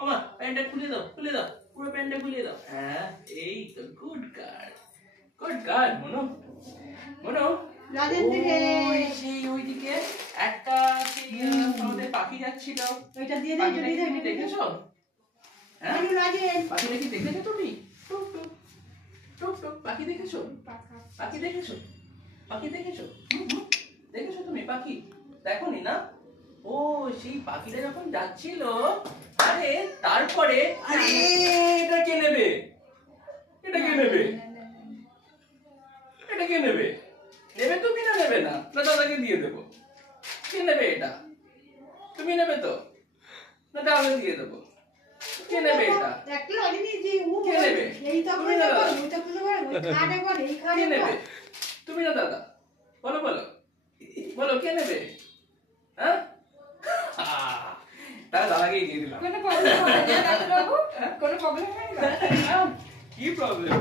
ওমা প্যান্টটা খুলে দাও পুরো প্যান্টটা খুলে দাও। হ্যাঁ এই তো গুড গার্ল মনো সেই ওইদিকে একটা আমাদের পাখি যাচ্ছিল, ওইটা দিয়ে দাও। তুমি দেখেছো? হ্যাঁ পাখিটা কি দেখেছো তুমি? টুক টুক টুক টুক পাখি দেখেছো? দেখেছো তুমি পাখি? দেখোনি না? ও সেই পাখিটা যখন যাচ্ছিল, আরে তারপরে আরে এটা কে নেবে? নেবে তুমি না নেবে না? না দাদাকে দিয়ে দেবো। কে নেবে এটা? তুমি নেবে তো না দাদাকে দিয়ে দেবো? কে নেবে এটা? কে নেবে? তুমি না দাদা? বলো কে নেবে? হ্যাঁ তাহলে দাদাকেই দিয়ে দিলাম। কোনো প্রবলেম হবে না? কি প্রবলেম?